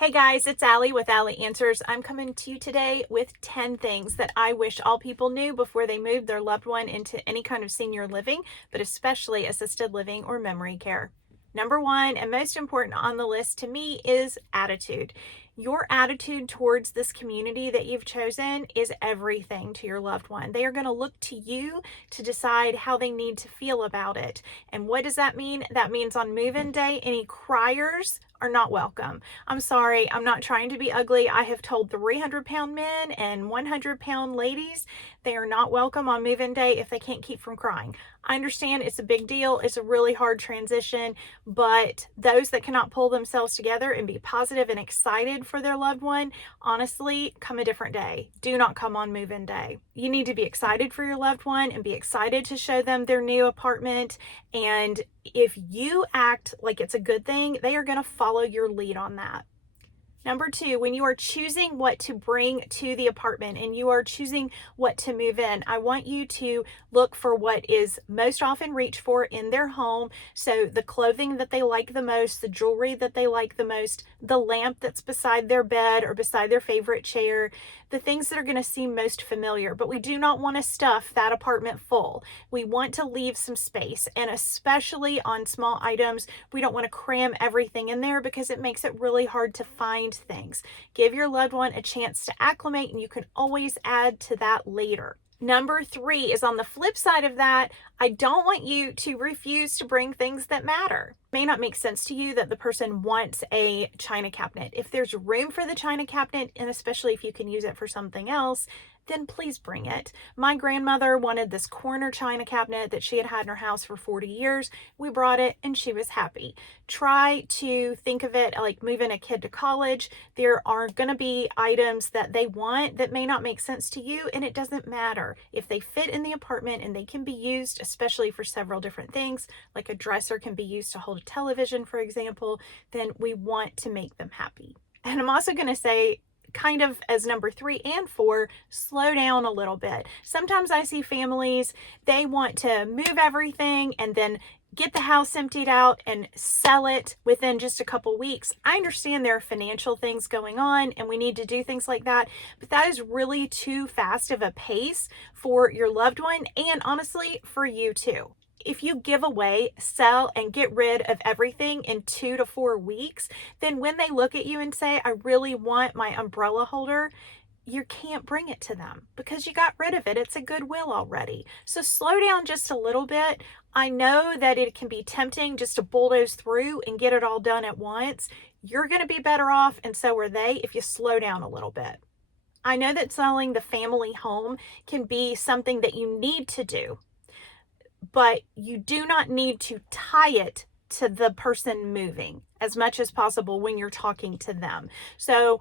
Hey guys, it's Allie with Allie Answers. I'm coming to you today with 10 things that I wish all people knew before they moved their loved one into any kind of senior living, but especially assisted living or memory care. Number one, and most important on the list to me, is attitude. Your attitude towards this community that you've chosen is everything to your loved one. They are going to look to you to decide how they need to feel about it. And what does that mean? That means on move-in day, any criers are not welcome. I'm sorry, I'm not trying to be ugly. I have told 300-pound men and 100-pound ladies they are not welcome on move-in day if they can't keep from crying. I understand it's a big deal. It's a really hard transition, but those that cannot pull themselves together and be positive and excited for their loved one, honestly, come a different day. Do not come on move-in day. You need to be excited for your loved one and be excited to show them their new apartment. And if you act like it's a good thing, they are going to follow your lead on that. Number two, when you are choosing what to bring to the apartment and you are choosing what to move in, I want you to look for what is most often reached for in their home. So the clothing that they like the most, the jewelry that they like the most, the lamp that's beside their bed or beside their favorite chair, the things that are going to seem most familiar. But we do not want to stuff that apartment full. We want to leave some space, and especially on small items, we don't want to cram everything in there because it makes it really hard to find things. Give your loved one a chance to acclimate, and you can always add to that later. Number three is on the flip side of that. I don't want you to refuse to bring things that matter. It may not make sense to you that the person wants a china cabinet. If there's room for the china cabinet, and especially if you can use it for something else, then please bring it. My grandmother wanted this corner china cabinet that she had had in her house for 40 years. We brought it and she was happy. Try to think of it like moving a kid to college. There are going to be items that they want that may not make sense to you, and it doesn't matter. If they fit in the apartment and they can be used, especially for several different things, like a dresser can be used to hold a television, for example, then we want to make them happy. And I'm also going to say, kind of as number 3 and 4, slow down a little bit. Sometimes I see families, they want to move everything and then get the house emptied out and sell it within just a couple weeks. I understand there are financial things going on and we need to do things like that, but that is really too fast of a pace for your loved one and honestly for you too. If you give away, sell, and get rid of everything in 2 to 4 weeks, then when they look at you and say, I really want my umbrella holder, you can't bring it to them because you got rid of it. It's a Goodwill already. So slow down just a little bit. I know that it can be tempting just to bulldoze through and get it all done at once. You're going to be better off, and so are they, if you slow down a little bit. I know that selling the family home can be something that you need to do, but you do not need to tie it to the person moving as much as possible when you're talking to them. So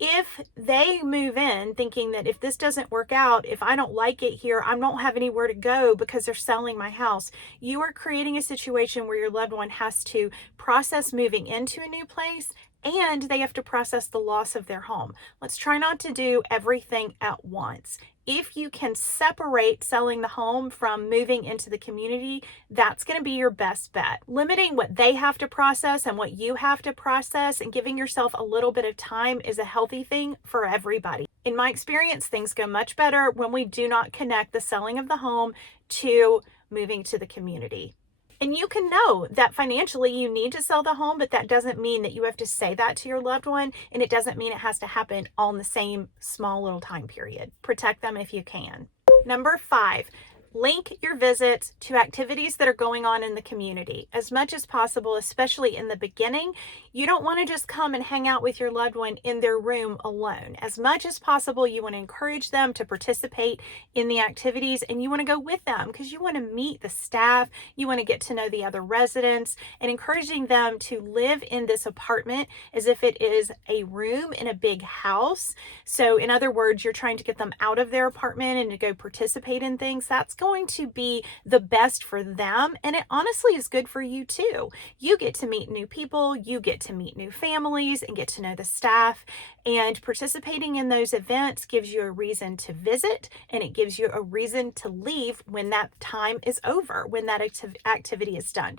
if they move in thinking that if this doesn't work out, if I don't like it here, I don't have anywhere to go because they're selling my house, you are creating a situation where your loved one has to process moving into a new place and they have to process the loss of their home. Let's try not to do everything at once. If you can separate selling the home from moving into the community, that's going to be your best bet. Limiting what they have to process and what you have to process and giving yourself a little bit of time is a healthy thing for everybody. In my experience, things go much better when we do not connect the selling of the home to moving to the community. And you can know that financially you need to sell the home, but that doesn't mean that you have to say that to your loved one, and it doesn't mean it has to happen all in the same small little time period. Protect them if you can. Number 5, link your visits to activities that are going on in the community as much as possible, especially in the beginning. You don't want to just come and hang out with your loved one in their room alone. As much as possible, you want to encourage them to participate in the activities, and you want to go with them because you want to meet the staff, you want to get to know the other residents, and encouraging them to live in this apartment as if it is a room in a big house. So in other words, you're trying to get them out of their apartment and to go participate in things. That's going to be the best for them, and it honestly is good for you too. You get to meet new people, you get to meet new families and get to know the staff, and participating in those events gives you a reason to visit, and it gives you a reason to leave when that time is over, when that activity is done.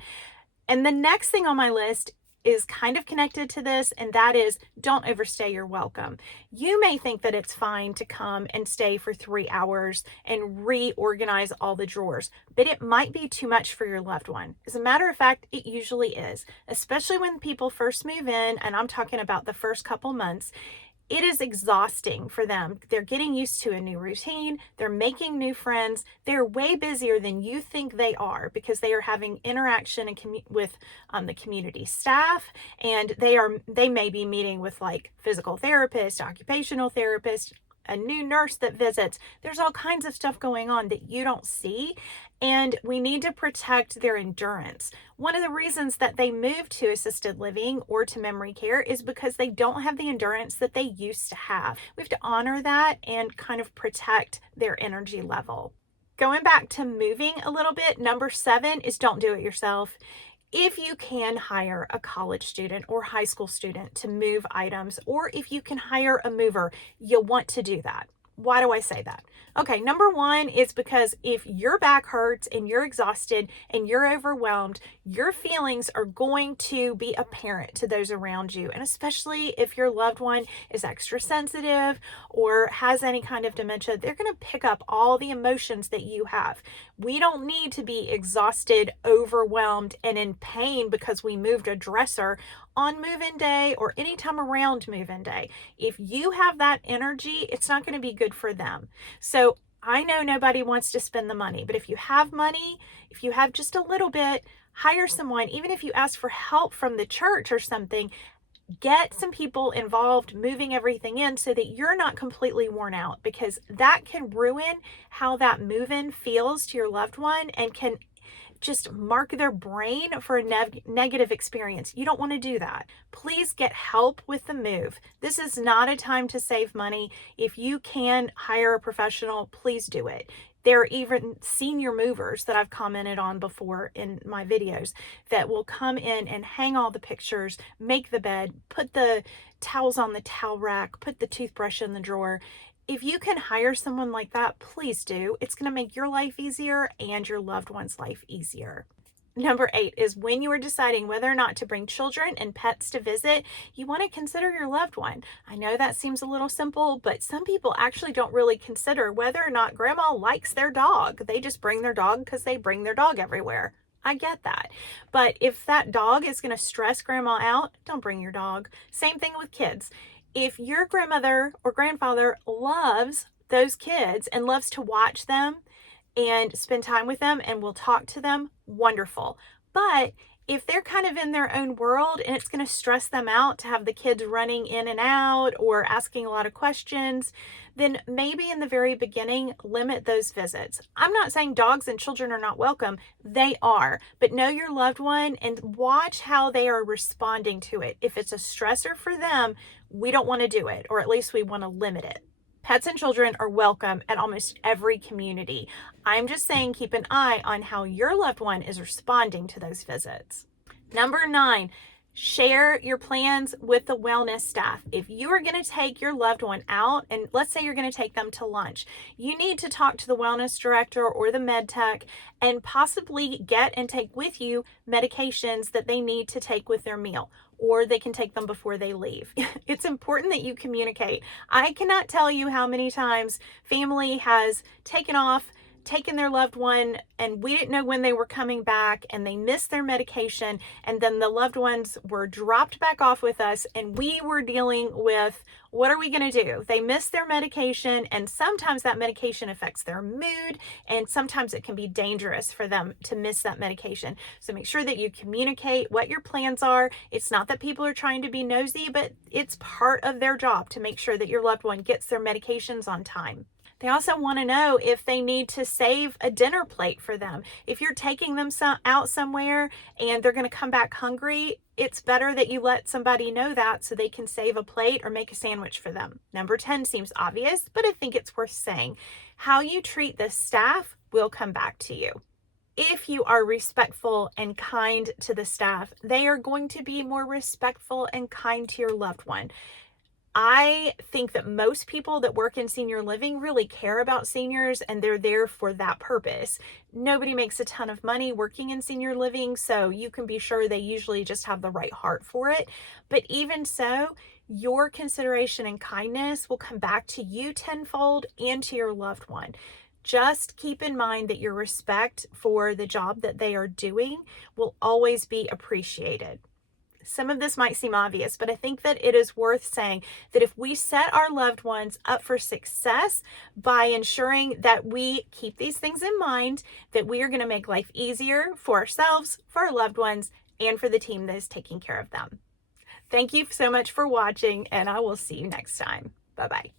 And the next thing on my list is kind of connected to this, and that is don't overstay your welcome. You may think that it's fine to come and stay for 3 hours and reorganize all the drawers, but it might be too much for your loved one. As a matter of fact, it usually is, especially when people first move in, and I'm talking about the first couple months. It is exhausting for them. They're getting used to a new routine. They're making new friends. They're way busier than you think they are because they are having interaction with the community staff, and they may be meeting with like physical therapists, occupational therapists, a new nurse that visits. There's all kinds of stuff going on that you don't see, and we need to protect their endurance. One of the reasons that they move to assisted living or to memory care is because they don't have the endurance that they used to have. We have to honor that and kind of protect their energy level. Going back to moving a little bit, number 7 is don't do it yourself. If you can hire a college student or high school student to move items, or if you can hire a mover, you'll want to do that. Why do I say that? Okay, number 1 is because if your back hurts and you're exhausted and you're overwhelmed, your feelings are going to be apparent to those around you. And especially if your loved one is extra sensitive or has any kind of dementia, they're going to pick up all the emotions that you have. We don't need to be exhausted, overwhelmed, and in pain because we moved a dresser on move-in day or anytime around move-in day. If you have that energy, it's not going to be good for them. So I know nobody wants to spend the money, but if you have money, if you have just a little bit, hire someone. Even if you ask for help from the church or something, get some people involved moving everything in so that you're not completely worn out, because that can ruin how that move-in feels to your loved one and can just mark their brain for a negative experience. You don't want to do that. Please get help with the move. This is not a time to save money. If you can hire a professional, please do it. There are even senior movers that I've commented on before in my videos that will come in and hang all the pictures, make the bed, put the towels on the towel rack, put the toothbrush in the drawer. If you can hire someone like that, please do. It's going to make your life easier and your loved one's life easier. Number 8 is when you are deciding whether or not to bring children and pets to visit, you want to consider your loved one. I know that seems a little simple, but some people actually don't really consider whether or not grandma likes their dog. They just bring their dog because they bring their dog everywhere. I get that. But if that dog is going to stress grandma out, don't bring your dog. Same thing with kids. If your grandmother or grandfather loves those kids and loves to watch them and spend time with them and will talk to them, wonderful. But if they're kind of in their own world and it's going to stress them out to have the kids running in and out or asking a lot of questions, then maybe in the very beginning, limit those visits. I'm not saying dogs and children are not welcome. They are, but know your loved one and watch how they are responding to it. If it's a stressor for them, we don't want to do it, or at least we want to limit it. Pets and children are welcome at almost every community. I'm just saying keep an eye on how your loved one is responding to those visits. Number 9, share your plans with the wellness staff. If you are going to take your loved one out, and let's say you're going to take them to lunch, you need to talk to the wellness director or the med tech and possibly get and take with you medications that they need to take with their meal, or they can take them before they leave. It's important that you communicate. I cannot tell you how many times family has taken their loved one and we didn't know when they were coming back and they missed their medication, and then the loved ones were dropped back off with us and we were dealing with what are we going to do? They missed their medication, and sometimes that medication affects their mood, and sometimes it can be dangerous for them to miss that medication. So make sure that you communicate what your plans are. It's not that people are trying to be nosy, but it's part of their job to make sure that your loved one gets their medications on time. They also want to know if they need to save a dinner plate for them. If you're taking them out somewhere and they're going to come back hungry, it's better that you let somebody know that so they can save a plate or make a sandwich for them. Number 10 seems obvious, but I think it's worth saying. How you treat the staff will come back to you. If you are respectful and kind to the staff, they are going to be more respectful and kind to your loved one. I think that most people that work in senior living really care about seniors and they're there for that purpose. Nobody makes a ton of money working in senior living, so you can be sure they usually just have the right heart for it. But even so, your consideration and kindness will come back to you tenfold and to your loved one. Just keep in mind that your respect for the job that they are doing will always be appreciated. Some of this might seem obvious, but I think that it is worth saying that if we set our loved ones up for success by ensuring that we keep these things in mind, that we are going to make life easier for ourselves, for our loved ones, and for the team that is taking care of them. Thank you so much for watching, and I will see you next time. Bye-bye.